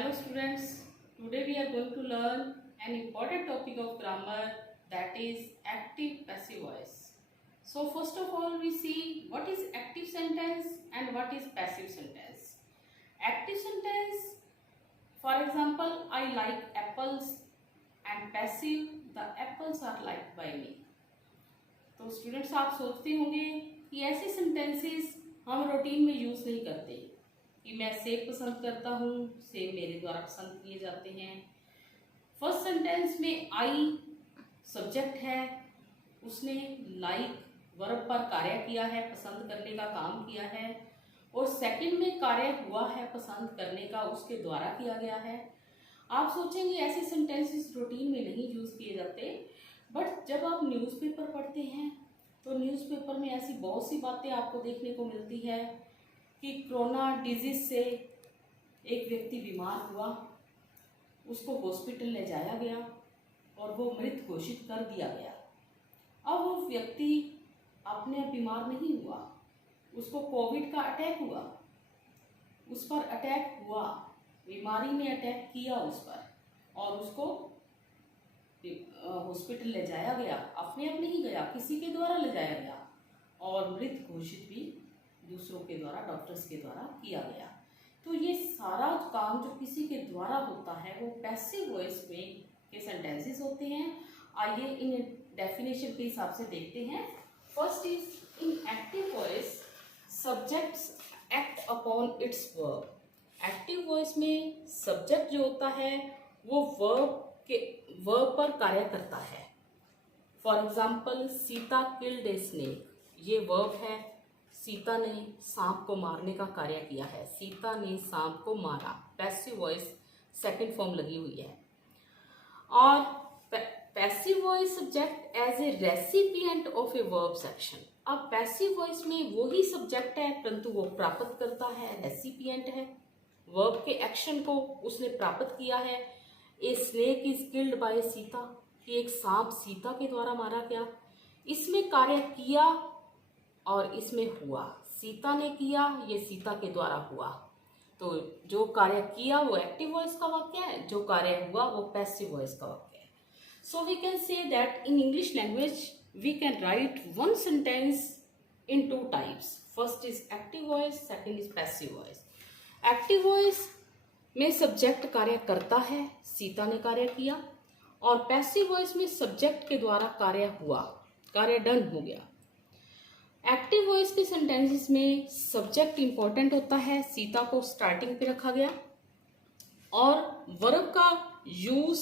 Hello students, today we are going to learn an important topic of grammar, that is active passive voice. So first of all we see what is active sentence and what is passive sentence. Active sentence, for example, I like apples, and passive, the apples are liked by me. तो students आप सोचते होंगे कि ऐसे sentences हम routine में use नहीं करते कि मैं सेब पसंद करता हूँ, सेब मेरे द्वारा पसंद किए जाते हैं। फर्स्ट सेंटेंस में आई सब्जेक्ट है, उसने लाइक वर्ब पर कार्य किया है, पसंद करने का काम किया है, और सेकंड में कार्य हुआ है पसंद करने का, उसके द्वारा किया गया है। आप सोचेंगे ऐसे सेंटेंसेस रूटीन में नहीं यूज़ किए जाते, बट जब आप न्यूज़पेपर पढ़ते हैं तो न्यूज़पेपर में ऐसी बहुत सी बातें आपको देखने को मिलती है कि कोरोना डिजीज से एक व्यक्ति बीमार हुआ, उसको हॉस्पिटल ले जाया गया और वो मृत घोषित कर दिया गया। अब वो व्यक्ति अपने बीमार नहीं हुआ, उसको कोविड का अटैक हुआ, उस पर अटैक हुआ, बीमारी ने अटैक किया उस पर और उसको हॉस्पिटल ले जाया गया। अपने आप नहीं गया, किसी के द्वारा ले जाया गया और मृत घोषित भी दूसरों के द्वारा, डॉक्टर्स के द्वारा किया गया। तो ये सारा काम जो किसी के द्वारा होता है वो पैसिव वॉइस में के सेंटेंसेस होते हैं। आइए इन डेफिनेशन के हिसाब से देखते हैं। First is in active voice subjects act upon its verb. Active voice में सब्जेक्ट जो होता है वो वर्ब पर कार्य करता है। For example Sita killed a snake, ये वर्ब है। सीता ने सांप को मारने का कार्य किया है, सीता ने सांप को मारा, पैसिव वॉइस सेकंड फॉर्म लगी हुई है। और passive voice subject as a recipient of a verb section. अब पैसिव वॉइस में वही सब्जेक्ट है परंतु वो प्राप्त करता है, रेसिपिएंट है, वर्ब के एक्शन को उसने प्राप्त किया है। A snake is killed by Sita, कि एक सांप सीता के द्वारा मारा गया। इसमें कार्य किया और इसमें हुआ, सीता ने किया, ये सीता के द्वारा हुआ। तो जो कार्य किया वो एक्टिव वॉइस का वाक्य है, जो कार्य हुआ वो पैसिव वॉइस का वाक्य है। So we can say that in English language we can write one sentence in two types. First is active voice, second is passive voice. Active voice में सब्जेक्ट कार्य करता है, सीता ने कार्य किया, और पैसिव वॉइस में सब्जेक्ट के द्वारा कार्य हुआ, कार्य डन हो गया। एक्टिव वॉइस के सेंटेंसेस में सब्जेक्ट इंपॉर्टेंट होता है, सीता को स्टार्टिंग पे रखा गया, और वर्ब का use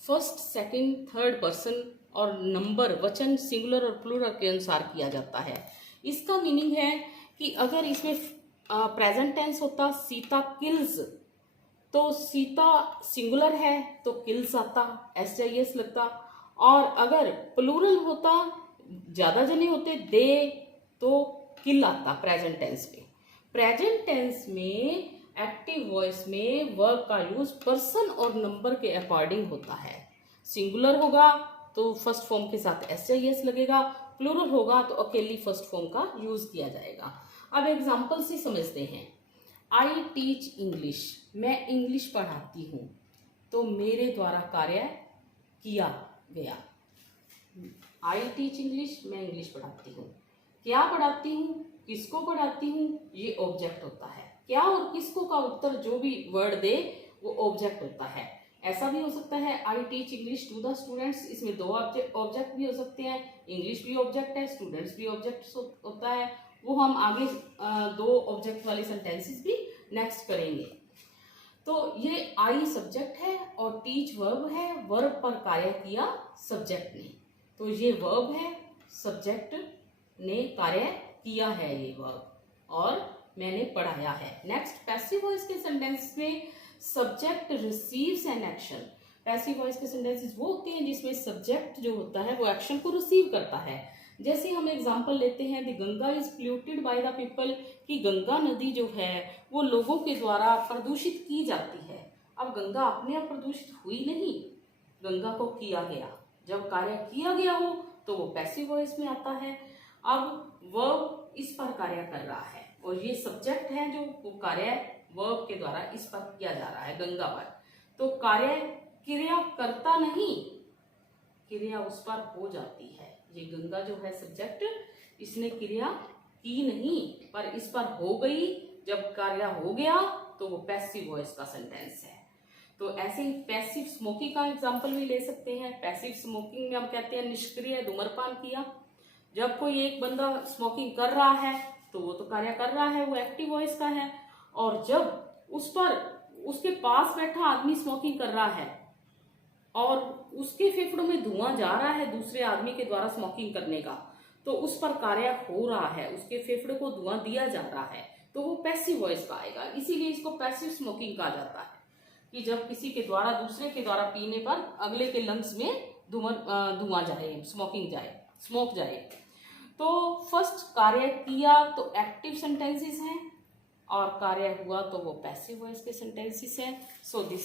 first, second, third person और नंबर, वचन, सिंगुलर और प्लूरल के अनुसार किया जाता है। इसका मीनिंग है कि अगर इसमें प्रेजेंट टेंस होता सीता किल्स, तो सीता सिंगुलर है तो किल्स आता, SIS लगता, और अगर प्लूरल होता, ज़्यादा जने होते, दे, तो किल आता प्रेजेंट टेंस में। प्रेजेंट टेंस में एक्टिव वॉइस में वर्ब का यूज पर्सन और नंबर के अकॉर्डिंग होता है। सिंगुलर होगा तो फर्स्ट फॉर्म के साथ SIS लगेगा, प्लूरल होगा तो अकेली फर्स्ट फॉर्म का यूज किया जाएगा। अब एग्जाम्पल से समझते हैं। आई टीच इंग्लिश, मैं इंग्लिश पढ़ाती हूँ, तो मेरे द्वारा कार्य किया गया। आई टीच इंग्लिश, मैं इंग्लिश पढ़ाती हूँ। क्या पढ़ाती हूँ, किसको पढ़ाती हूँ, ये ऑब्जेक्ट होता है। क्या और किसको का उत्तर जो भी वर्ड दे वो ऑब्जेक्ट होता है। ऐसा भी हो सकता है I teach English to the students, इसमें दो ऑब्जेक्ट भी हो सकते हैं, इंग्लिश भी ऑब्जेक्ट है, स्टूडेंट्स भी ऑब्जेक्ट होता है। वो हम आगे दो ऑब्जेक्ट वाले सेंटेंसेस भी नेक्स्ट करेंगे। तो ये आई सब्जेक्ट है और टीच वर्ब है, वर्ब पर कार्य किया सब्जेक्ट ने, तो ये वर्ब है, सब्जेक्ट ने कार्य किया है ये वर्ब, और मैंने पढ़ाया है। नेक्स्ट पैसिव वॉइस के सेंटेंस में subject receives an action. Passive voice के सेंटेंसेस वो होते हैं जिसमें सब्जेक्ट जो होता है वो एक्शन को रिसीव करता है। जैसे हम एग्जाम्पल लेते हैं, the Ganga is polluted by the people, कि गंगा नदी जो है वो लोगों के द्वारा प्रदूषित की जाती है। अब गंगा अपने आप प्रदूषित हुई नहीं, गंगा को किया गया। जब कार्य किया गया हो तो वो पैसिव वॉइस में आता है। अब वर्ब इस पर कार्य कर रहा है और ये सब्जेक्ट है जो वो कार्य वर्ब के द्वारा इस पर किया जा रहा है, गंगा पर। तो कार्य क्रिया करता नहीं, क्रिया उस पर हो जाती है। ये गंगा जो है सब्जेक्ट, इसने क्रिया की नहीं पर इस पर हो गई। जब कार्य हो गया तो वो पैसिव वॉइस का सेंटेंस है। तो ऐसे ही पैसिव स्मोकिंग का एग्जांपल भी ले सकते हैं। पैसिव स्मोकिंग में हम कहते हैं निष्क्रिय धूम्रपान किया। जब कोई एक बंदा स्मोकिंग कर रहा है तो वो तो कार्य कर रहा है, वो एक्टिव वॉइस का है। और जब उस पर उसके पास बैठा आदमी स्मोकिंग कर रहा है और उसके फेफड़ों में धुआं जा रहा है दूसरे आदमी के द्वारा स्मोकिंग करने का, तो उस पर कार्य हो रहा है, उसके फेफड़े को धुआं दिया जा रहा है, तो वो पैसिव वॉइस का आएगा। इसीलिए इसको पैसिव स्मोकिंग कहा जाता है कि जब किसी के द्वारा, दूसरे के द्वारा पीने पर अगले के लंग्स में धुआं जाए, स्मोक जाए। तो फर्स्ट कार्य किया तो एक्टिव सेंटेंसेस हैं और कार्य हुआ तो वो पैसिव वॉइस के सेंटेंसेस हैं। So this